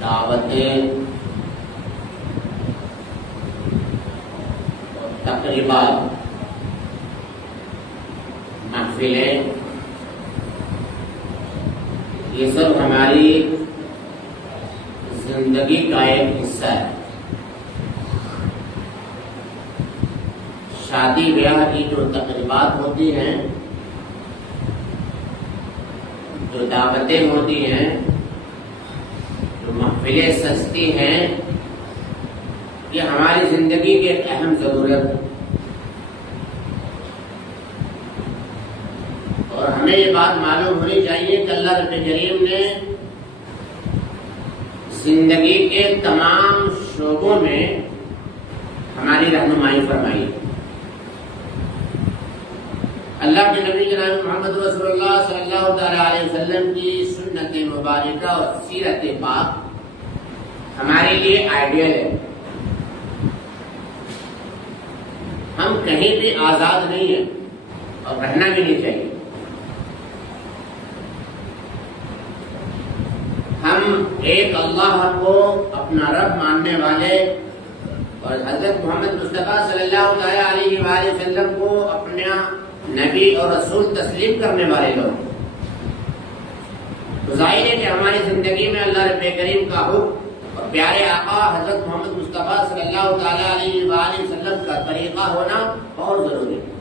دعوتیں، تقریبات، محفلیں، یہ سب ہماری زندگی کا ایک حصہ ہے۔ شادی بیاہ کی جو تقریبات ہوتی ہیں، جو دعوتیں ہوتی ہیں، جو محفلیں سجتی ہیں، یہ ہماری زندگی کی ایک اہم ضرورت ہے۔ اور ہمیں یہ بات معلوم ہونی چاہیے کہ اللہ رب کریم نے زندگی کے تمام شعبوں میں ہماری رہنمائی فرمائی۔ اللہ کے نبی جناب محمد رسول اللہ صلی اللہ تعالی علیہ وسلم کی سنت مبارکہ اور سیرت پاک ہمارے لیے آئیڈیل ہے۔ ہم کہیں بھی آزاد نہیں ہیں اور رہنا بھی نہیں چاہیے۔ ہم ایک اللہ کو اپنا رب ماننے والے اور حضرت محمد مصطفیٰ صلی اللہ تعالی علیہ وآلہ وسلم کو اپنا نبی اور رسول تسلیم کرنے والے لوگ، تو ظاہر ہے کہ ہماری زندگی میں اللہ رب کریم کا حکم اور پیارے آقا حضرت محمد مصطفیٰ صلی اللہ تعالی علیہ وآلہ وسلم کا طریقہ ہونا بہت ضروری ہے۔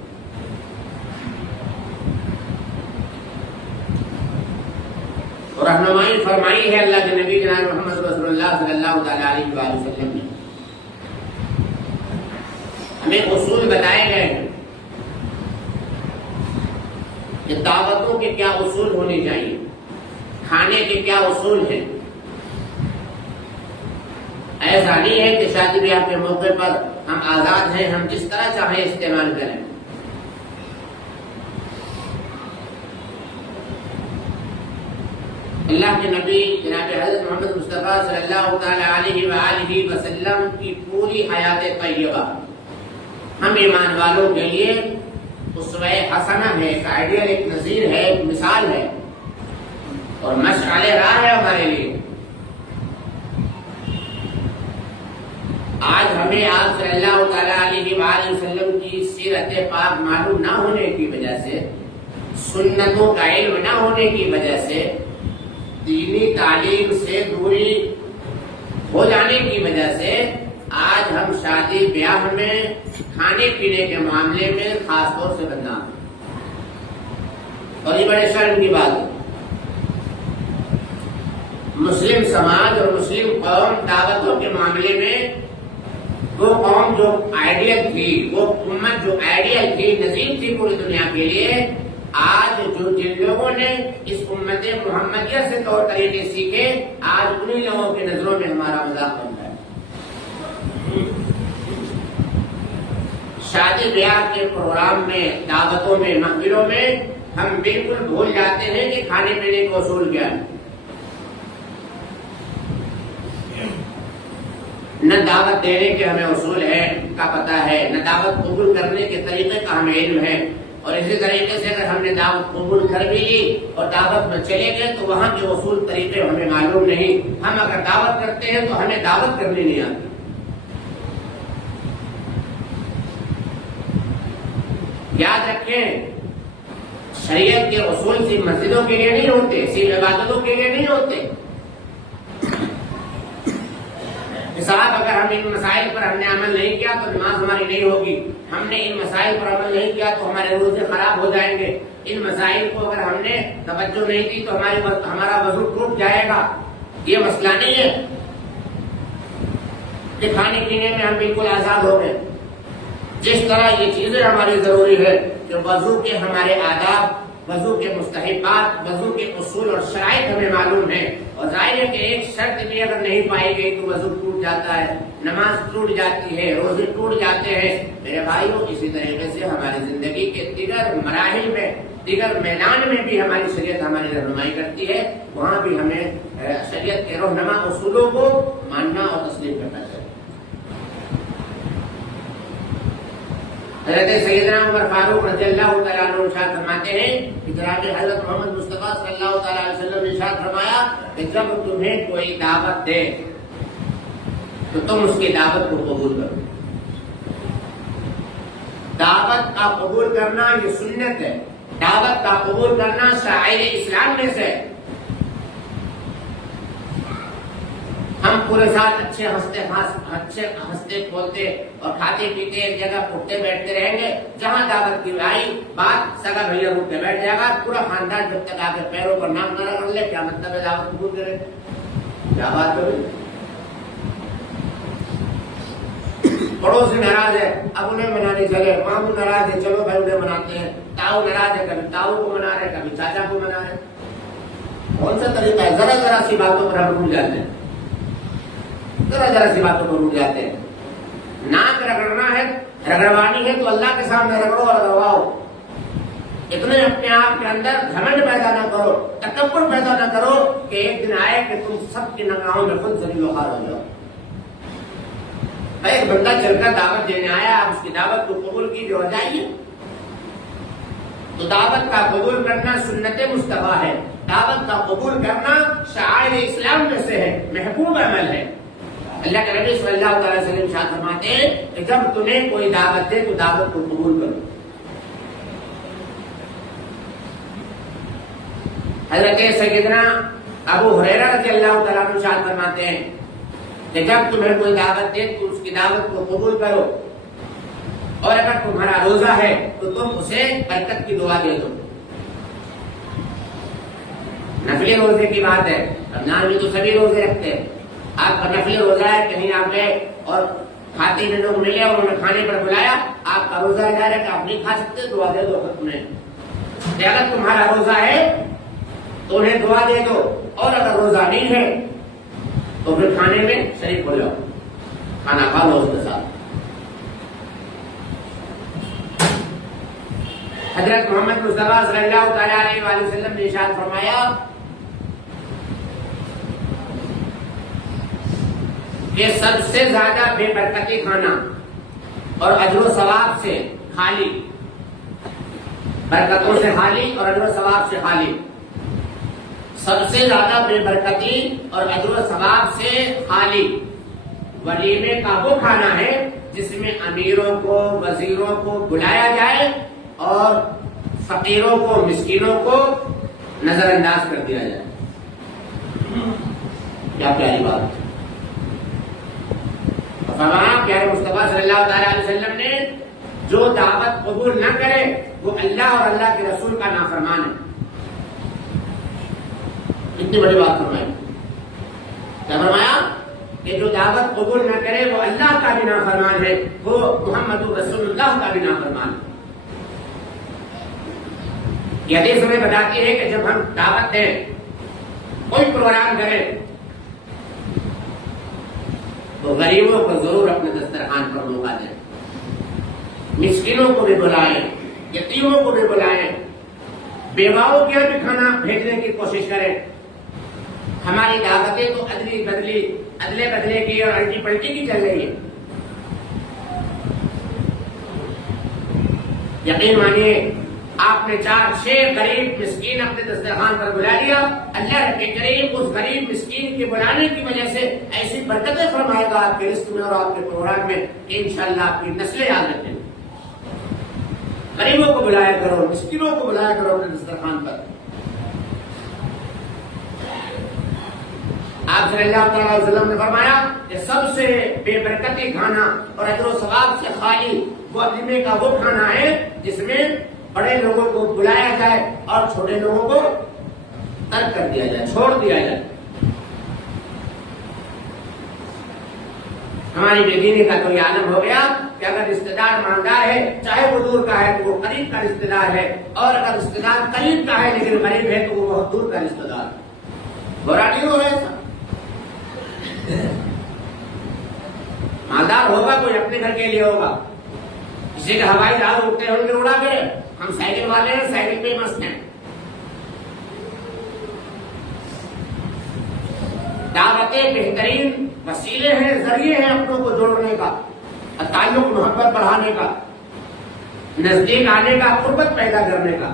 رہنمائی فرمائی ہے اللہ کے نبی جناب محمد رسول اللہ صلی اللہ تعالی علیہ وآلہ وسلم نے، ہمیں اصول بتائے گئے ہیں کہ دعوتوں کے کیا اصول ہونے چاہیے، کھانے کے کیا اصول ہیں۔ ایسا نہیں ہے کہ شادی بیاہ کے موقع پر ہم آزاد ہیں، ہم جس طرح چاہیں استعمال کریں۔ اللہ کے نبی جناب حضرت محمد مصطفیٰ صلی اللہ تعالی علیہ وآلہ وسلم کی پوری حیات طیبہ ہم ایمان والوں کے لیے اسوہ حسنہ ہے، ایک آئیڈیل، ایک نظیر ہے، ایک مثال ہے اور مشعل راہ ہے ہمارے لیے۔ آج ہمیں آپ صلی اللہ تعالی علیہ وآلہ وسلم کی سیرت پاک معلوم نہ ہونے کی وجہ سے، سنتوں کا علم نہ ہونے کی وجہ سے، دینی تعلیم سے دوری ہو جانے کی وجہ سے آج ہم شادی بیاہ میں کھانے پینے کے معاملے میں خاص طور سے بدنام ہیں، اور یہ بڑے شرم کی بات ہے۔ مسلم سماج اور مسلم قوم دعوتوں کے معاملے میں وہ قوم جو آئیڈیل تھی، وہ امت جو آئیڈیل تھی، نظیر تھی پوری دنیا کے لیے، آج جن لوگوں نے اس امت محمدیہ سے طور طریقے سیکھے، آج انہی لوگوں کی نظروں میں ہمارا مذاق بن رہا ہے۔ شادی بیاہ کے پروگرام میں، دعوتوں میں، محفلوں میں ہم بالکل بھول جاتے ہیں کہ کھانے پینے کا اصول کیا ہے۔ نہ دعوت دینے کے ہمیں اصول ہے کا پتہ ہے، نہ دعوت قبول کرنے کے طریقے کا ہمیں علم ہے، اور اسی طریقے سے اگر ہم نے دعوت قبول کر بھی لی اور دعوت میں چلے گئے تو وہاں کے اصول طریقے ہمیں معلوم نہیں۔ ہم اگر دعوت کرتے ہیں تو ہمیں دعوت کرنی نہیں آتی۔ یاد رکھیں، شریعت کے اصول صرف مسجدوں کے لیے نہیں ہوتے، صرف عبادتوں کے لیے نہیں ہوتے۔ صاحب اگر ہم ان مسائل پر ہم نے عمل نہیں کیا تو نماز ہماری نہیں ہوگی، ہم نے ان مسائل پر عمل نہیں کیا تو ہمارے روزے خراب ہو جائیں گے، ان مسائل کو اگر ہم نے توجہ نہیں دی تو ہمارا وضو ٹوٹ جائے گا۔ یہ مسئلہ نہیں ہے کہ کھانے پینے میں ہم بالکل آزاد ہو گئے۔ جس طرح یہ چیزیں ہماری ضروری ہے کہ وضو کے ہمارے آداب، وضو کے مستحبات، وضو کے اصول اور شرائط ہمیں معلوم ہیں، اور ظاہر ہے کہ ایک شرط بھی اگر نہیں پائی گئی تو وضو ٹوٹ جاتا ہے، نماز ٹوٹ جاتی ہے، روزے ٹوٹ جاتے ہیں۔ میرے بھائیوں، اسی طریقے سے ہماری زندگی کے دیگر مراحل میں، دیگر میدان میں بھی ہماری شریعت ہماری رہنمائی کرتی ہے، وہاں بھی ہمیں شریعت کے رہنما اصولوں کو ماننا اور تسلیم کرنا چاہیے۔ حضرت سیدنا عمر فاروق رضی اللہ تعالیٰ عنہ ارشاد فرماتے ہیں کہ جناب حضرت محمد مصطفیٰ صلی اللہ تعالیٰ علیہ وسلم نے ارشاد فرمایا کہ جب تمہیں کوئی دعوت دے تو تم اس کی دعوت کو قبول کرو. دعوت کا قبول کرنا یہ سنت ہے. دعوت کا قبول کرنا شعائر اسلام میں سے. ہم پورے سال اچھے ہنستے کھولتے اور کھاتے پیتے ایک جگہ اٹھتے بیٹھتے رہیں گے. جہاں دعوت کی آئی بات سگا بھیا اٹھ کے بیٹھ جائے گا. پورا خاندان جب تک آ کے پیروں پر نام نہ رکھ لے کیا مطلب ہے دعوت قبول کرے؟ کیا بات ہو رہی؟ پڑوسی ناراض ہے اب انہیں منانے چلے. ماموں ناراض ہے چلو بھائی انہیں مناتے ہیں. تاؤ ناراض ہے کبھی تاؤ کو منا رہے کبھی چاچا کو منا رہے. کون سا طریقہ ہے؟ ذرا ذرا سی باتوں پر ہم بھول جاتے ہیں. ذرا ذرا سی باتوں پر رک جاتے ہیں. ناک رگڑنا ہے رگڑوانی ہے تو اللہ کے سامنے رگڑو اور رگڑواؤ. اتنے اپنے آپ کے اندر گھمنڈ پیدا نہ کرو, تکبر پیدا نہ کرو کہ ایک دن آئے کہ تم سب کی نگاہوں میں خود ذلیل و خوار ہو جاؤ. ایک بندہ چل کر دعوت دینے آیا, آپ اس کی دعوت کو قبول کیجیے اور جائیے. تو دعوت کا قبول کرنا سنت مصطفیٰ ہے. دعوت کا قبول کرنا شعائر اسلام میں سے ہے, محبوب عمل ہے. اللہ کے نبی صلی اللہ تعالی وسلم ارشاد فرماتے ہیں کہ جب تمہیں کوئی دعوت دے تو دعوت کو قبول کرو. حضرت سیدنا ابو ہریرہ رضی اللہ تعالیٰ عنہ ارشاد فرماتے ہیں کہ جب تمہیں کوئی دعوت دے تو اس کی دعوت کو قبول کرو, اور اگر تمہارا روزہ ہے تو تم اسے برکت کی دعا دے دو. نفلی روزے کی بات ہے. رمضان میں تو سبھی روزے رکھتے ہیں. آپ کا نفلی روزہ ہے, کہیں آپ گئے اور کھاتے میں لوگ ملے اور انہوں نے کھانے پر بلایا, آپ کا روزہ ہے ڈائریکٹ آپ نہیں کھا سکتے, دعا دے دو تمہیں. اگر تمہارا روزہ ہے تو انہیں دعا دے دو, اور اگر روزہ نہیں ہے تو پھر کھانے میں شریک ہو جاؤ, کھانا کھا لو اس کے ساتھ. حضرت محمد مصطفیٰ صلی اللہ تعالیٰ علیہ وآلہ وسلم نے ارشاد فرمایا کہ سب سے زیادہ بے برکتی کھانا اور اجر و ثواب سے خالی, برکتوں سے خالی اور اجر و ثواب سے خالی, سب سے زیادہ بے برکتی اور اجر و ثواب سے خالی ولیمے کا وہ کھانا ہے جس میں امیروں کو وزیروں کو بلایا جائے اور فقیروں کو مسکینوں کو نظر انداز کر دیا جائے. کیا پیاری بات. فرمایا پیارے مصطفیٰ صلی اللہ تعالی علیہ وسلم نے جو دعوت قبول نہ کرے وہ اللہ اور اللہ کے رسول کا نافرمان ہے. اتنی بڑی بات فرمائی. کیا فرمایا کہ جو دعوت قبول نہ کرے وہ اللہ کا بھی نافرمان ہے, وہ محمد رسول اللہ کا بھی نافرمان ہے. یہ حدیث ہمیں بتاتی ہے کہ جب ہم دعوت دیں, کوئی پروگرام کریں, تو غریبوں کو ضرور اپنے دسترخوان پر موقع دیں, مسکینوں کو بھی بلائیں, یتیموں کو بھی بلائیں, بیواؤں کے بھی کھانا بھیجنے کی کوشش کریں. ہماری دعوتیں تو ادلے بدلے کی اور الٹی پلٹی کی چل رہی ہے. یقین مانیے آپ نے 4-6 غریب مسکین اپنے دسترخوان پر بلا لیا, اللہ کے کریم اس غریب مسکین کے بلانے کی وجہ سے ایسی برکتیں فرمائے گا آپ کے رزق میں اور آپ کے پروگرام میں کہ انشاءاللہ آپ کی نسلیں یاد رکھیں. غریبوں کو بلایا کرو, مسکینوں کو بلایا کرو اپنے دسترخوان پر. آپ صلی اللہ تعالی وسلم نے فرمایا کہ سب سے بے برکتی کھانا اور اجر و ثواب سے خالی وہ ولیمے کا وہ کھانا ہے جس میں بڑے لوگوں کو بلایا جائے اور چھوٹے لوگوں کو ترک کر دیا جائے, چھوڑ دیا جائے. ہماری بے دینی کا تو یہ عالم ہو گیا کہ اگر رشتے دار مالدار ہے چاہے وہ دور کا ہے تو وہ قریب کا رشتے دار ہے, اور اگر رشتے دار قریب کا ہے لیکن غریب ہے تو وہ بہت دور کا رشتے دار. برا نہیں ہو ایسا. مالدار ہوگا کوئی اپنے گھر کے لیے ہوگا, کسی کے ہوائی جہاز اڑتے ہوں گے اڑا کرے, ہم سائیکل والے ہیں سائیکل پہ مست ہیں. دعوتیں بہترین وسیلے ہیں, ذریعے ہیں اپنوں کو جوڑنے کا, تعلق محبت بڑھانے کا. نزدیک آنے کا، قربت پیدا کرنے کا۔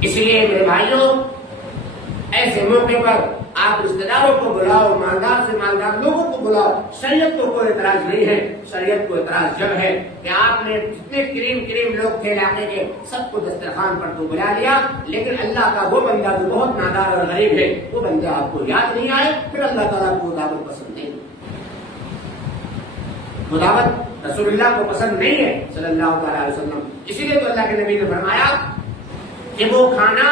اس لیے میرے بھائیوں، ایسے موقع پر آپ رشتے داروں کو بلاؤ، مالدار سے مالدار لوگوں کو بلاؤ، شریعت کو کوئی اعتراض نہیں ہے۔ شریعت کو اعتراض جب ہے کہ آپ نے جتنے کریم لوگ تھے علاقے کے سب کو دسترخوان پر تو بلا لیا، لیکن اللہ کا وہ بندہ جو بہت نادار اور غریب ہے وہ بندہ آپ کو یاد نہیں آئے، پھر اللہ تعالیٰ کو دعوت پسند نہیں، دعوت رسول اللہ کو پسند نہیں ہے صلی اللہ تعالیٰ علیہ وسلم۔ اسی لیے تو اللہ کے نبی نے فرمایا کہ وہ کھانا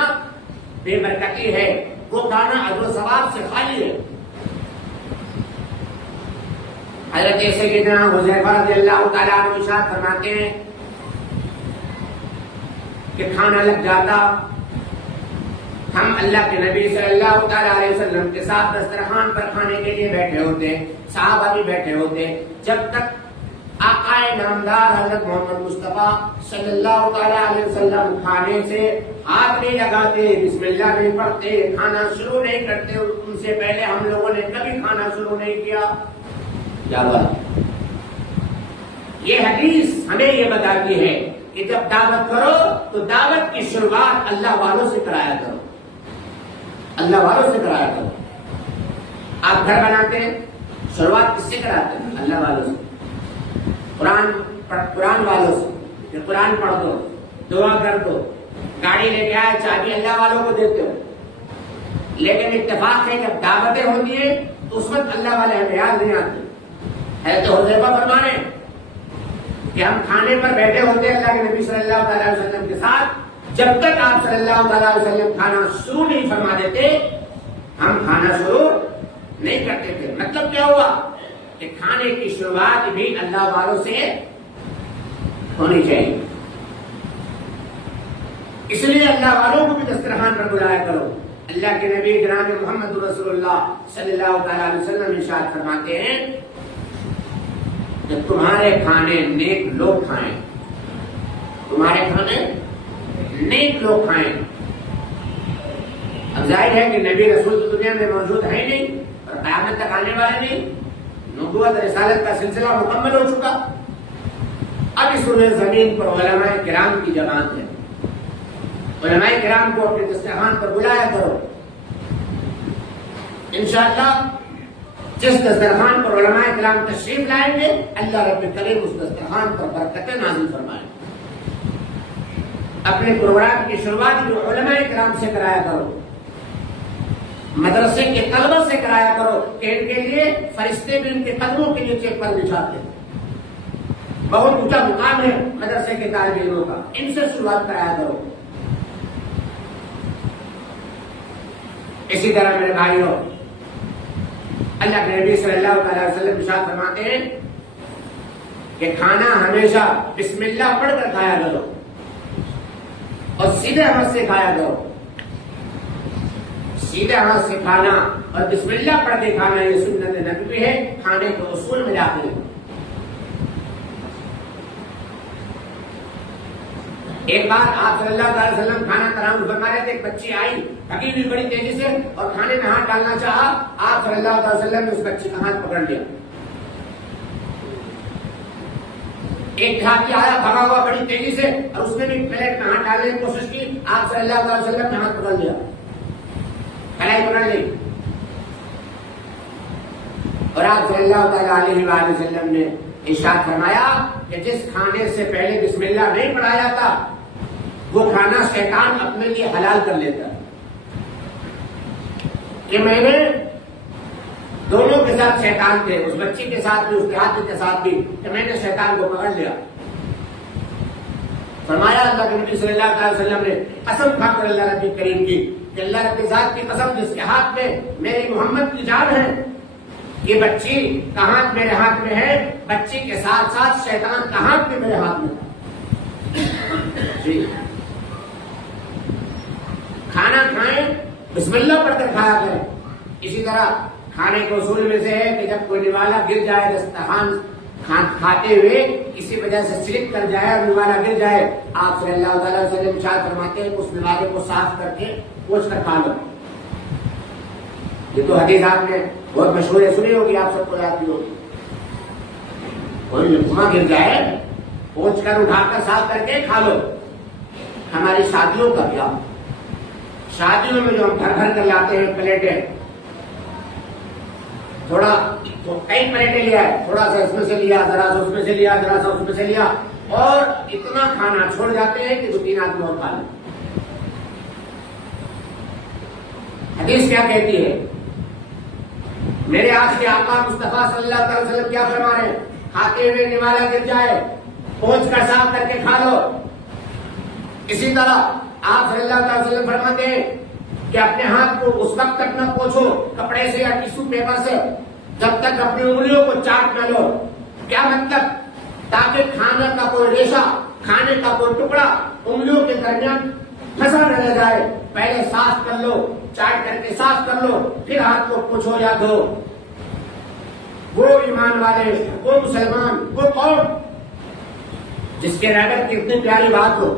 بے برکتی ہے، وہ کھانا اجر و ثواب سے خالی ہے۔ حضرت سیدنا حذیفہ رضی اللہ تعالیٰ عنہ ارشاد فرماتے ہیں کہ کھانا لگ جاتا، ہم اللہ کے نبی صلی اللہ تعالیٰ علیہ وسلم کے ساتھ دسترخوان پر کھانے کے لیے بیٹھے ہوتے، صحابہ بھی بیٹھے ہوتے، جب تک آقا نامدار حضرت محمد مصطفیٰ صلی اللہ تعالیٰ علیہ وسلم کھانے سے ہاتھ نہیں لگاتے، بسم اللہ نہیں پڑھتے، کھانا شروع نہیں کرتے، ان سے پہلے ہم لوگوں نے کبھی کھانا شروع نہیں کیا۔ کیا بات؟ یہ حدیث ہمیں یہ بتاتی ہے کہ جب دعوت کرو تو دعوت کی شروعات اللہ والوں سے کرایا کرو، اللہ والوں سے کرایا کرو۔ آپ گھر بناتے ہیں، شروعات کس سے کراتے ہیں؟ اللہ والوں سے، قرآن والوں سے، کہ قرآن پڑھ دو، دعا کر دو، گاڑی لے کے آئے چابی اللہ والوں کو دیتے ہو۔ لیکن اتفاق ہے جب دعوتیں ہوتی ہیں تو اس وقت اللہ والے ہمیں یاد نہیں آتے۔ حضرت حذیفہ فرمانے کہ ہم کھانے پر بیٹھے ہوتے ہیں اللہ کے نبی صلی اللہ تعالیٰ علیہ وسلم کے ساتھ، جب تک آپ صلی اللہ تعالیٰ علیہ وسلم کھانا شروع نہیں فرما دیتے ہم کھانا شروع نہیں کرتے تھے۔ مطلب کیا ہوا کہ کھانے کی شروعات بھی اللہ والوں سے ہونی چاہیے۔ اس لیے اللہ والوں کو بھی دسترخوان پر بلایا کرو۔ اللہ کے نبی جناب محمد رسول اللہ صلی اللہ تعالیٰ علیہ وسلم ارشاد فرماتے ہیں کہ تمہارے کھانے نیک لوگ کھائیں، تمہارے کھانے نیک لوگ کھائیں۔ اب ظاہر ہے کہ نبی رسول تو دنیا میں موجود ہے نہیں اور قیامت تک آنے والے نہیں، نبوت رسالت کا سلسلہ مکمل ہو چکا۔ اب اس روئے زمین پر علماء کرام کی جماعت ہے، علماء کرام کو اپنے دسترخوان پر بلایا کرو۔ انشاءاللہ جس دسترخوان پر علماء کرام تشریف لائیں گے اللہ رب کریم اس دسترخوان پر برکتیں نازل فرمائیں۔ اپنے پروگرام کی شروعات بھی علماء کرام سے کرایا کرو، مدرسے کے طلبہ سے کرایا کرو کہ ان کے لیے فرشتے بھی ان کے قدموں کے نیچے پر بچھاتے ہیں۔ بہت اونچا مقام ہے مدرسے کے طالب علموں کا، ان سے شروعات کرایا کرو۔ اسی طرح میرے بھائیوں، اللہ کے نبی صلی اللہ علیہ وسلم ارشاد فرماتے ہیں کہ کھانا ہمیشہ بسم اللہ پڑھ کر کھایا کرو اور سیدھے ہاتھ سے کھایا کرو۔ سیدھے ہاتھ سے کھانا اور بسم اللہ پڑھ کے کھانا یہ سنت نبوی ہے، کھانے کے اصول میں داخل ہے۔ ایک بار آپ صلی اللہ علیہ وسلم کھانا تناول فرما رہے تھے، ایک بچی آئی تھکی ہوئی بڑی تیزی سے اور کھانے میں ہاتھ ڈالنا چاہا، آپ صلی اللہ علیہ وسلم نے اس بچی کا ہاتھ پکڑ لیا۔ ایک ہاتھی آیا بھگا ہوا بڑی تیزی سے اور اس نے بھی پلیٹ میں ہاتھ ڈالنے کی کوشش کی، آپ صلی اللہ علیہ وسلم نے ہاتھ پکڑ لیا، کڑھائی پکڑ لی، اور آپ صلی اللہ تعالیٰ علیہ وآلہ وسلم نے ارشاد فرمایا کہ جس کھانے سے پہلے بسم اللہ نہیں پڑھا جاتا وہ کھانا شیطان اپنے لیے حلال کر لیتا ہے۔ کہ میں نے دونوں کے ساتھ شیطان تھے، اس بچی کے ساتھ بھی اس کے ہاتھ کے ساتھ بھی، کہ میں نے شیطان کو پکڑ لیا۔ فرمایا اللہ کے نبی صلی اللہ علیہ وسلم نے قسم کھا کر اللہ رب کریم کی کہ اللہ رب ذات کی قسم جس کے ہاتھ میں میری محمد کی جان ہے، یہ بچی کا ہاتھ میرے ہاتھ میں ہے، بچی کے ساتھ ساتھ شیطان کا ہاتھ بھی میرے ہاتھ میں تھا۔ جی کھانا کھائیں بسم اللہ پڑھ کر کھایا کریں۔ اسی طرح کھانے کے اصول میں سے ہے کہ جب کوئی نوالا گر جائے دسترخوان کھاتے ہوئے کسی وجہ سے سلپ کر جائے اور نوالا گر جائے، آپ صلی اللہ علیہ وسلم ارشاد فرماتے ہیں اس نوالے کو صاف کر کے پوچھ کر کھا لو۔ یہ تو حدیث آپ نے بہت مشہور ہے، سنی ہوگی، آپ سب کو یاد بھی ہوگی۔ کوئی لقمہ گر جائے پوچھ کر اٹھا کر صاف کر کے کھا لو. ہماری شادیوں کا کیا؟ شادیوں میں جو ہم گھر گھر کر لاتے ہیں پلیٹیں، تھوڑا کئی پلیٹیں لیا ہے، تھوڑا سا اس میں سے لیا، ذرا سا اس میں سے لیا، ذرا سا اس میں سے لیا، اور اتنا کھانا چھوڑ جاتے ہیں کہ 2-3 آدمی اور کھا لیں. حدیث کیا کہتی ہے؟ میرے آج کے آقا مصطفیٰ صلی اللہ علیہ وسلم کیا فرما رہے ہیں؟ کھاتے ہوئے نوالا گر جائے پوچھ کر صاف کر کے کھا لو. اسی طرح آپ صلی اللہ علیہ وسلم فرماتے ہیں کہ اپنے ہاتھ کو اس وقت تک نہ پوچھو کپڑے سے یا ٹیشو پیپر سے جب تک اپنی انگلیوں کو چاٹ نہ لو. کیا مطلب؟ تاکہ کھانے کا کوئی ریشہ، کھانے کا کوئی ٹکڑا انگلیوں کے درمیان پھنسا نہ رہ جائے. پہلے صاف کر لو، چاٹ کر کے صاف کر لو، پھر ہاتھ کو پوچھو یا دھو. وہ ایمان والے، وہ مسلمان، وہ قوم جس کے رہبر کی اتنی پیاری بات ہو،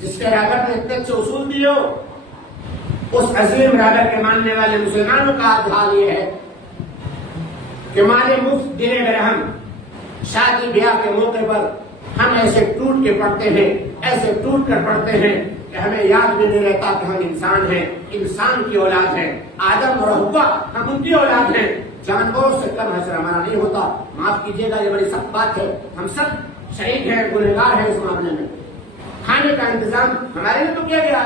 جس کے رہبر نے اتنے اچھے اصول دیے ہو، اس عظیم رہبر کے ماننے والے مسلمانوں کا حال یہ ہے کہ مال مفت دل برہم شادی بیاہ کے موقع پر ہم ایسے ٹوٹ کے پڑھتے ہیں، ایسے ٹوٹ کر پڑھتے ہیں کہ ہمیں یاد بھی نہیں رہتا کہ ہم انسان ہیں، انسان کی اولاد ہیں. آدم اور حوا ہم ان کی اولاد ہیں. جانوروں سے کم حشر ہمارا نہیں ہوتا. معاف کیجیے گا، یہ بڑی سخت بات ہے. ہم سب شہید ہیں، گنہگار ہیں اس معاملے میں. کھانے کا انتظام ہمارے لیے تو کیا گیا،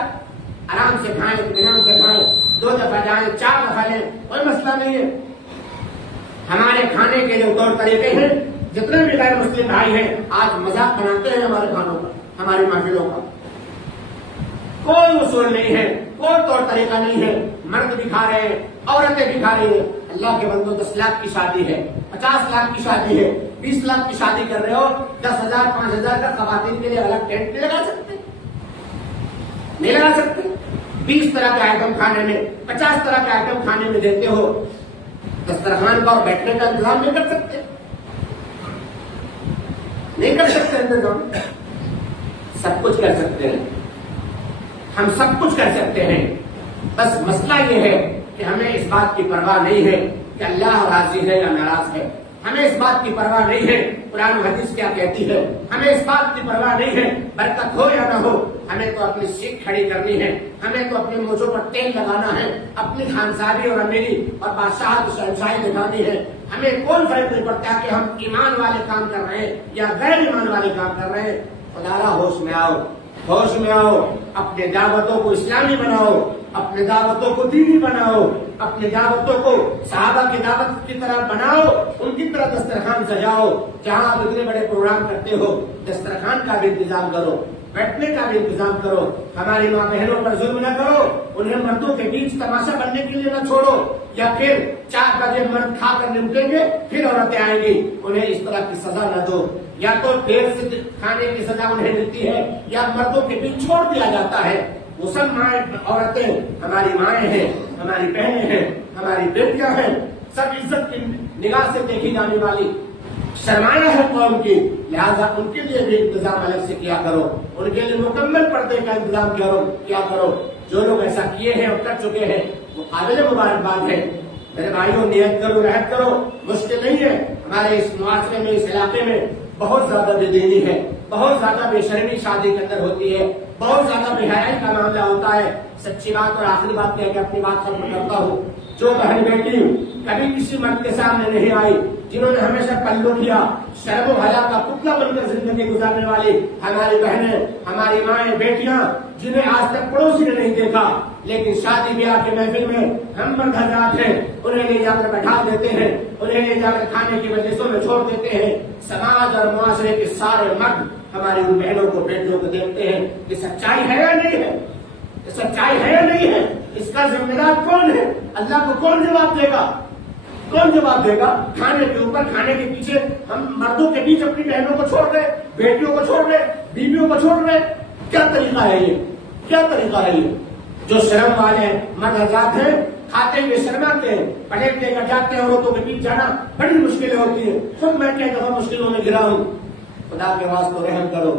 آرام سے کھائیں، اطمینان سے کھائیں، 2 دفعہ جائیں، 4 دفعہ لیں، کوئی مسئلہ نہیں ہے. ہمارے کھانے کے جو طور طریقے ہیں، جتنے بھی غیر مسلم بھائی ہیں آج مذاق بناتے ہیں ہمارے کھانوں کا، ہماری محفلوں کا. کوئی اصول نہیں ہے، کوئی طور طریقہ نہیں ہے. مرد بھی کھا رہے ہیں، عورتیں بھی کھا رہی ہیں. اللہ کے بندوں 10 لاکھ کی شادی ہے، 50 لاکھ کی شادی ہے، 20 لاکھ کی شادی کر رہے ہو، 10,000 5,000 کا خواتین کے لیے الگ ٹینٹ نہیں لگا سکتے؟ نہیں لگا سکتے. 20 طرح کے آئٹم کھانے میں، 50 طرح کے آئٹم کھانے میں دیتے ہو، دسترخوان کا بیٹھنے کا انتظام نہیں کر سکتے؟ نہیں کر سکتے انتظام؟ سب کچھ کر سکتے ہیں، ہم سب کچھ کر سکتے ہیں. بس مسئلہ یہ ہے کہ ہمیں اس بات کی پرواہ نہیں ہے کہ اللہ راضی ہے یا ناراض ہے. ہمیں اس بات کی پرواہ نہیں ہے قرآن و حدیث کیا کہتی ہے. ہمیں اس بات کی پرواہ نہیں ہے برکت ہو یا نہ ہو. ہمیں تو اپنی سیکھ کھڑی کرنی ہے، ہمیں تو اپنے موزوں پر تیل لگانا ہے، اپنی خانسادی اور امیری اور بادشاہت شہنشاہی دکھانی ہے. ہمیں کوئی فرق نہیں پڑتا کہ ہم ایمان والے کام کر رہے ہیں یا غیر ایمان والے کام کر رہے ہیں. خدا ہوش میں آؤ، ہوش میں آؤ. اپنے دعوتوں کو اسلامی بناؤ، اپنے دعوتوں کو دینی بناؤ، اپنی دعوتوں کو صحابہ کی دعوت کی طرح بناؤ، ان کی طرح دسترخوان سجاؤ. جہاں آپ اتنے بڑے پروگرام کرتے ہو دسترخوان کا بھی انتظام کرو، بیٹھنے کا بھی انتظام کرو. ہماری ماں بہنوں پر ظلم نہ کرو، انہیں مردوں کے بیچ تماشا بننے کے لیے نہ چھوڑو. یا پھر 4 بجے مرد کھا کر نمٹیں گے پھر عورتیں آئیں گی، انہیں اس طرح کی سزا نہ دو. یا تو دیر سے کھانے کی سزا انہیں ملتی ہے یا مردوں کے بیچ چھوڑ دیا جاتا ہے. مسلمان عورتیں ہماری مائیں ہیں، ہماری بہنیں ہیں، ہماری بیٹیاں ہیں، سب عزت کی نگاہ سے دیکھی جانے والی سرمایہ ہے قوم کی. لہذا ان کے لیے بھی انتظام الگ سے کیا کرو، ان کے لیے مکمل پردے کا انتظام کیا کرو. جو لوگ ایسا کیے ہیں اور کر چکے ہیں وہ قابل مبارکباد ہے. میرے بھائیوں نیت کرو، رحمت کرو. مشکل نہیں ہے. ہمارے اس معاشرے میں، اس علاقے میں بہت زیادہ بے دینی ہے، بہت زیادہ بے شرمی شادی کے اندر ہوتی ہے، بہت زیادہ بے حیائی کا معاملہ ہوتا ہے. سچی بات اور آخری بات کہہ کے اپنی بات ختم کرتا ہوں. جو بہن بیٹی کبھی کسی مرد کے سامنے نہیں آئی، جنہوں نے ہمیشہ پلو کیا، شرم و حیا کا پتلا بن کر زندگی گزارنے والی ہماری بہنیں، ہماری مائیں، بیٹیاں، جنہیں آج تک پڑوسی نے نہیں دیکھا لیکن شادی بیاہ کے محفل میں ہم مرد حضرات ہیں، انہیں لے جا کر بٹھا دیتے ہیں، انہیں لے جا کر کھانے کی مجلسوں میں چھوڑ دیتے ہیں. سماج اور معاشرے کے سارے مرد ہماری ان بہنوں کو، بیٹیوں کو دیکھتے ہیں. یہ سچائی ہے یا نہیں ہے؟ یہ سچائی ہے یا نہیں ہے؟ اس کا ذمہ دار کون ہے؟ اللہ کو کون جواب دے گا؟ کون جواب دے گا؟ کھانے کے اوپر، کھانے کے پیچھے ہم مردوں کے بیچ اپنی بہنوں کو چھوڑ رہے، بیٹیوں کو چھوڑ رہے، بیویوں کو چھوڑ رہے. کیا طریقہ ہے یہ؟ کیا طریقہ ہے یہ؟ جو شرم والے مرد حضرات ہیں کھاتے ہوئے شرماتے ہیں، پلیٹ لے کر جاتے ہیں، عورتوں کے بیچ جانا بڑی مشکلیں ہوتی ہیں. خود میں کئی دفعہ مشکلوں میں گرا ہوں. خدا کے واسطے رحم کرو،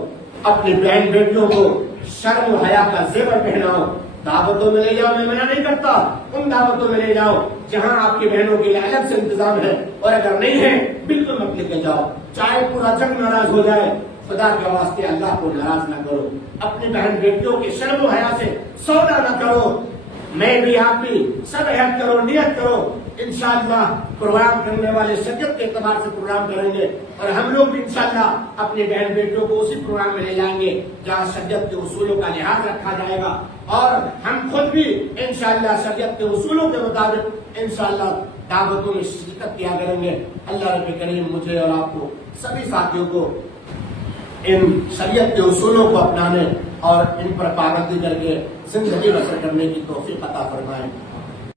اپنی بہن بیٹیوں کو شرم و حیا کا زیور پہناؤ. دعوتوں میں لے جاؤ، میں منع نہیں کرتا، ان دعوتوں میں لے جاؤ جہاں آپ کی بہنوں کے لیے الگ سے انتظام ہے، اور اگر نہیں ہے بالکل مت لے کے جاؤ. چاہے پورا جگ ناراض ہو جائے، خدا کے واسطے اللہ کو ناراض نہ کرو، اپنی بہن بیٹیوں کے شرم و حیا سے سودا نہ کرو، میں بھی آپ بھی سب عہد کرو، نیت کرو، انشاءاللہ پروگرام کرنے والے شریعت کے اعتبار سے پروگرام کریں گے، اور ہم لوگ بھی انشاءاللہ اپنی بہن بیٹیوں کو اسی پروگرام میں لے جائیں گے جہاں شریعت کے اصولوں کا لحاظ رکھا جائے گا، اور ہم خود بھی انشاءاللہ شریعت کے اصولوں کے مطابق انشاءاللہ دعوتوں میں شرکت کیا کریں گے۔ اللہ رب کریم مجھے اور آپ کو سبھی ساتھیوں کو ان شریعت کے اصولوں کو اپنانے اور ان پر پابندی کر کے زندگی بسر کرنے کی توفیق عطا فرمائیں۔